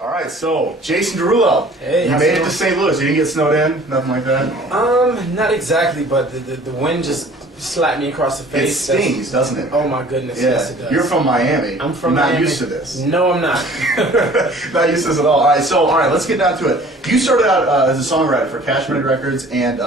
All right, so Jason Derulo, Hey, you made it to St. Louis. You didn't get snowed in, nothing like that. Not exactly, but the wind just slapped me across the It face. stings, doesn't it? Oh my goodness, Yeah. yes it does. You're from Miami. I'm from You're not Miami. used to this. No, I'm not. Not used to this at all. All right, let's get down to it. You started out as a songwriter for Cash Money Records and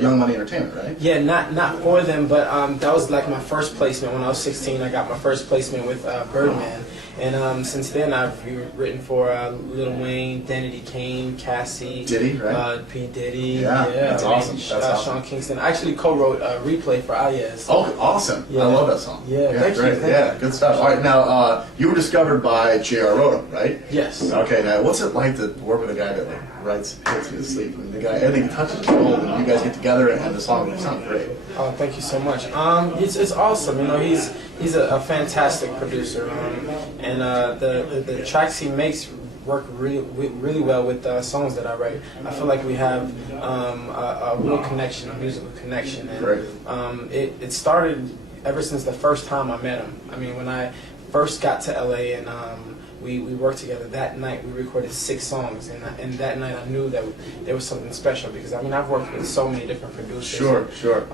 Young Money Entertainment, right? Yeah, not for them, but that was like my first placement when I was 16. I got my first placement with Birdman. And since then, I've written for Lil Wayne, Danity Kane, Cassie, Diddy, right? P. Diddy, Yeah, that's awesome. That's awesome. Sean Kingston. I actually co-wrote Replay for Ayez. Oh, awesome. Yeah. I love that song. Yeah, thank you, great. thank Yeah, you. good stuff. All right, now, you were discovered by J.R. Rodham, right? Yes. Okay, now, what's it like to work with a guy that writes hits you to sleep? I mean, the guy, everything he touches is gold, and you guys get together, and the song sounds great. Oh, thank you so much. It's awesome. You know, he's a fantastic producer, and the tracks he makes work really well with songs that I write. I feel like we have a real connection, a musical connection, and Right. It started ever since the first time I met him. I mean, when I first got to LA and we worked together. That night we recorded 6 songs, and that night I knew that there was something special because I mean I've worked with so many different producers. Sure.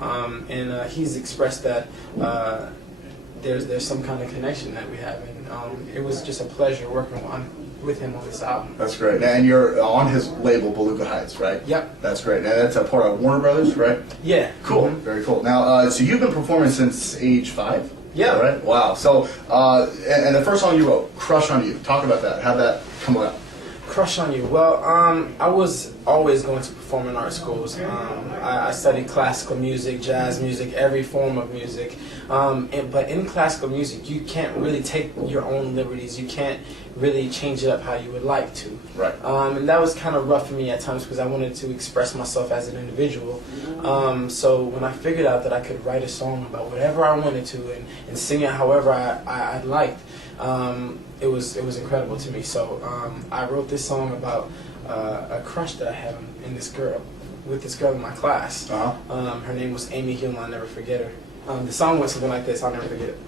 And he's expressed that there's some kind of connection that we have, and it was just a pleasure working with him on this album. That's great. And you're on his label, Beluga Heights, right? Yep. That's great. And that's a part of Warner Brothers, right? Yeah. Cool. Mm-hmm. Very cool. Now, so you've been performing since age 5? Yeah. Right? Wow. So, and the first song you wrote, Crush on You. Talk about that. How'd that come about? Crush on You. Well, I was always going to performing art schools. I studied classical music, jazz music, every form of music. But in classical music, you can't really take your own liberties. You can't really change it up how you would like to. Right. And that was kind of rough for me at times because I wanted to express myself as an individual. So when I figured out that I could write a song about whatever I wanted to and sing it however I liked, it was incredible to me. So I wrote this song about a crush that I had with this girl in my class. Her name was Amy Hill, and I'll never forget her. The song went something like this, I'll never forget it.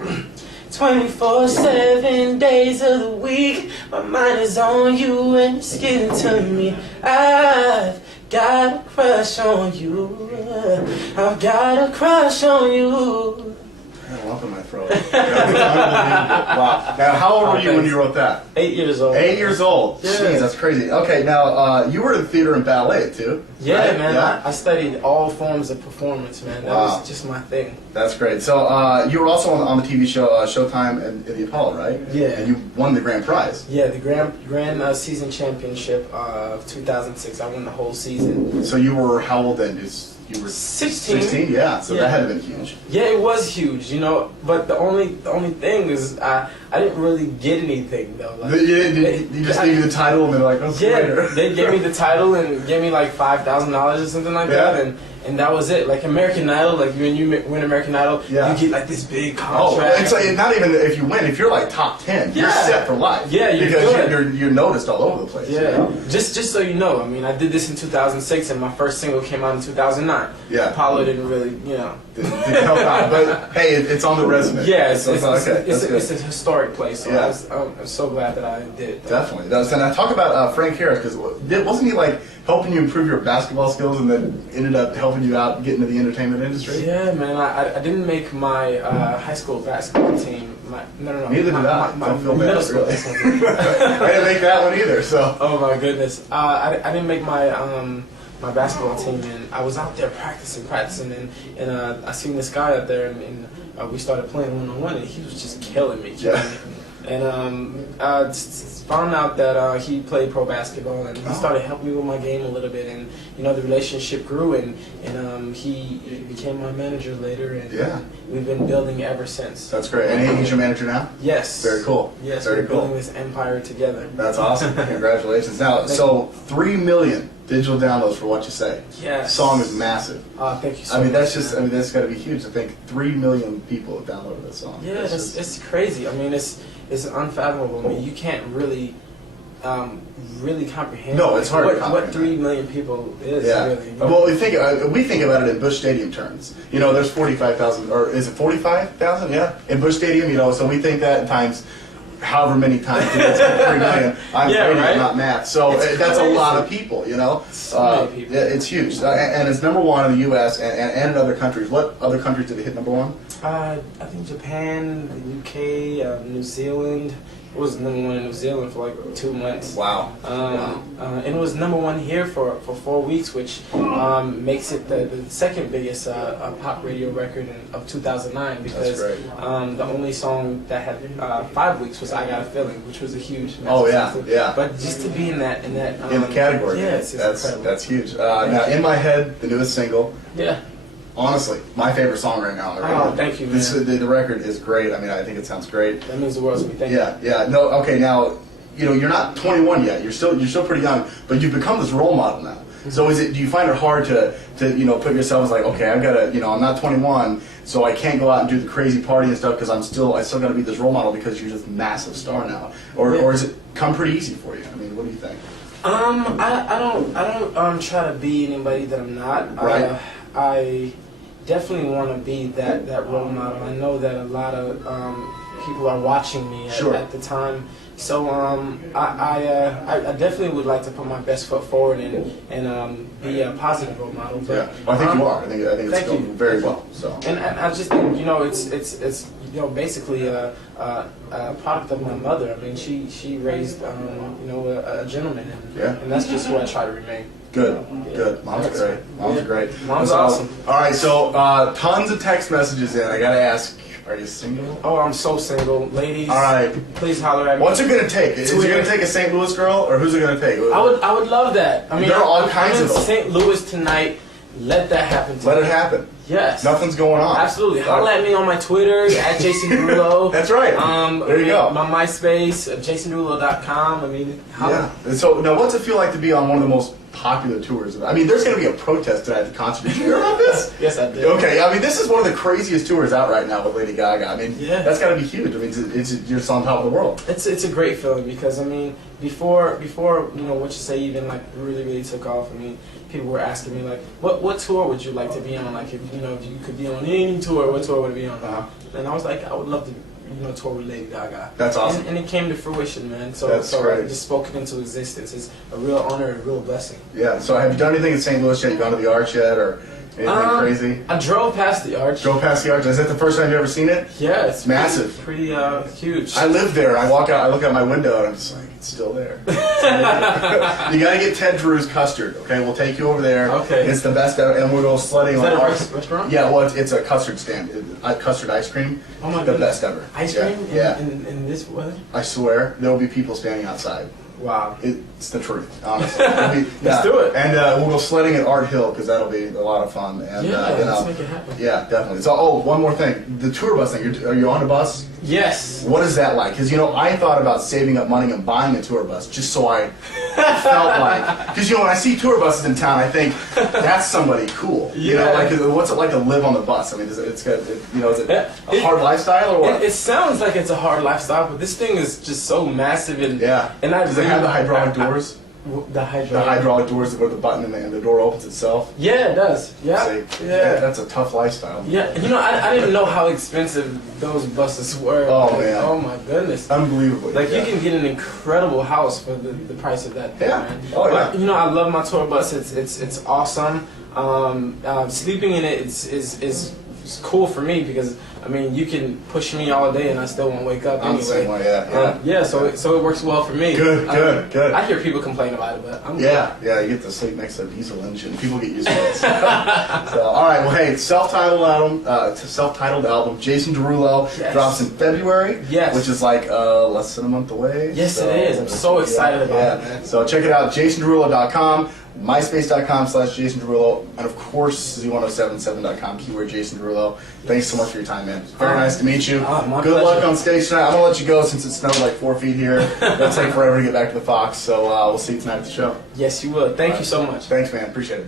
24/7 days of the week, my mind is on you and it's getting to me. I've got a crush on you. I've got a crush on you. I had a lump in my throat. Wow. Now, how old were you when you wrote that? 8 years old. 8 years old. Yeah. Jeez, that's crazy. Okay, now, you were in theater and ballet, too. Yeah, right? man. Yeah. I studied all forms of performance, man. That was just my thing. That's great. So, you were also on the TV show Showtime and the Apollo, right? Yeah. And you won the grand prize. Yeah, the grand season championship of 2006. I won the whole season. So you were how old then? You were 16. 16, yeah. So Yeah. that had to have been huge. Yeah, it was huge, you know. But the only thing is, I didn't really get anything though. Like, You just gave you the title and they're like, oh, yeah, they gave me the title and gave me like $5,000 or something like that, and that was it. Like American Idol, like when you win American Idol, you get like this big contract. Oh, it's like, not even if you win. If you're like top 10, you're set for life. Yeah, because you're noticed all over the place. Yeah, you know? just so you know, I mean, I did this in 2006, and my first single came out in 2009. Yeah, Apollo didn't really, didn't help out, but hey, it's on the resume. Yeah, it's it's a historic place. So I'm so glad that I did it. Definitely. And I talk about Frank Harris because wasn't he like helping you improve your basketball skills and then ended up helping you out get into the entertainment industry? Yeah, man. I didn't make my high school basketball team. No. Neither did I. Don't feel bad, middle school really. basketball team. I didn't make that one either. So. Oh my goodness. I didn't make my basketball team, and I was out there practicing, and I seen this guy out there, and we started playing one-on-one, and he was just killing me. And I found out that he played pro basketball, and he started helping me with my game a little bit, and the relationship grew, and he became my manager later, and we've been building ever since. That's great. And he's your manager now? Yes. Very cool. Yes, Very we're cool. building this empire together. That's awesome. Congratulations. Now, so 3 million digital downloads for What You Say. Yes. Song is massive. Thank you so I mean, much. that's got to be huge. I think 3 million people have downloaded that song. Yeah, it's crazy. I mean, it's unfathomable. I mean, you can't really comprehend. No, it's hard to comprehend. What 3 million people is really. Well, we think about it in Busch Stadium terms. There's 45,000, or is it 45,000? Yeah, in Busch Stadium. So we think that times however many times to get to 3 million. I'm Yeah, radio, right? not math. So that's a crazy. lot of people, you know. So many people. It's huge, and it's #1 in the U.S. and in other countries. What other countries did it hit #1? I think Japan, the UK, New Zealand. It was #1 in New Zealand for like 2 months. Wow. And it was #1 here for 4 weeks, which makes it the second biggest pop radio record of 2009. Because the only song that had 5 weeks was "I Got a Feeling," which was a huge. Oh yeah, success. yeah. But just to be in that in the category, yes, that's huge. Now, "In My Head," the newest single. Yeah. Honestly, my favorite song right now on the radio. Oh, thank you, man. The record is great. I mean, I think it sounds great. That means the world to me. Thank you. Yeah. No, okay. Now, you know, you're not 21 yet. You're still pretty young, but you've become this role model now. So do you find it hard to put yourself as like, okay, I've got to, I'm not 21, so I can't go out and do the crazy party and stuff because I still got to be this role model because you're just a massive star now, or is it come pretty easy for you? I mean, what do you think? I don't try to be anybody that I'm not. Right. I definitely want to be that role model. I know that a lot of people are watching me at the time. So I definitely would like to put my best foot forward and be a positive role model. But, well, I think you are. I think it's going very well. So and I just think it's basically a product of my mother. I mean she raised a gentleman and that's just who I try to remain. Good. Mom's great. Mom's great. Mom's awesome. All right, so tons of text messages in. I gotta ask, are you single? Oh, I'm so single, ladies. All right. Please holler at me. What's it gonna take? Is it gonna take a St. Louis girl, or who's it gonna take? I would love that. I mean, there are all kinds of them. St. Louis tonight. Let that happen. Let it happen. Yes. Nothing's going on. Absolutely. Holler at me on my Twitter at Jason Derulo. That's right. There you go. My MySpace, JasonDerulo.com. I mean, holler. Yeah. So now, what's it feel like to be on one of the most popular tours? I mean, there's going to be a protest tonight at the concert. Did you hear about this? Yes, I did. Okay. I mean, this is one of the craziest tours out right now with Lady Gaga. I mean, that's got to be huge. I mean, you're just on top of the world. It's a great feeling because I mean, before what you say even like really took off. I mean, people were asking me like, what tour would you like to be on? Like, if you could be on any tour, what tour would it be on? And I was like, I would love to. Tour with Lady Gaga. That's awesome. And it came to fruition, man. So great. I just spoke it into existence. It's a real honor and a real blessing. Yeah. So have you done anything in St. Louis yet? You gone to the Arch yet, or anything crazy? I drove past the Arch. Drove past the Arch. Is that the first time you've ever seen it? Yeah, it's massive. Pretty huge. I live there. I walk out. I look out my window, and I'm just like, it's still there. You gotta get Ted Drew's custard. Okay, we'll take you over there. Okay. It's the best ever, and we'll go sledding Is on that a Arch. restaurant? Yeah, well, it's a custard stand. Custard ice cream. Oh my The goodness. best ever. Ice cream? Yeah. In this weather? I swear, there will be people standing outside. Wow. It's the truth, honestly. Let's do it. And we'll go sledding at Art Hill because that'll be a lot of fun. And, let's make it happen. Yeah, definitely. So, one more thing. The tour bus thing. Are you on a bus? Yes. What is that like? Because, I thought about saving up money and buying a tour bus just so I felt like... Because, when I see tour buses in town, I think, that's somebody cool. Yeah. What's it like to live on the bus? I mean, is it a hard lifestyle or what? It sounds like it's a hard lifestyle, but this thing is just so massive. And does it have the hydraulic doors? The hydraulic doors where the button and the door opens itself? Yeah, it does. Yeah. See, that's a tough lifestyle. Yeah, I didn't know how expensive those buses were. Oh, man. Oh, my goodness. Unbelievable. Like, you can get an incredible house for the price of that thing, man. Oh, yeah. But, I love my tour bus. It's awesome. Sleeping in it is cool for me because, I mean, you can push me all day and I still won't wake up anyway. The same way, so it works well for me. Good. I hear people complain about it, but I'm you get to sleep next to a diesel engine. People get used to it. So, all right, well, hey, self-titled album, Jason Derulo, drops in February, which is like less than a month away. Yes, it is. I'm so excited about it, man. So check it out, jasonderulo.com. MySpace.com/Jason Derulo, and of course Z1077.com, keyword Jason Derulo. Thanks so much for your time, man. Very nice to meet you. Good luck on stage tonight. I'm gonna let you go since it snowed like 4 feet here. It'll take forever to get back to the Fox, so we'll see you tonight at the show. Yes, you will. Thank you so much. Thanks, man. Appreciate it.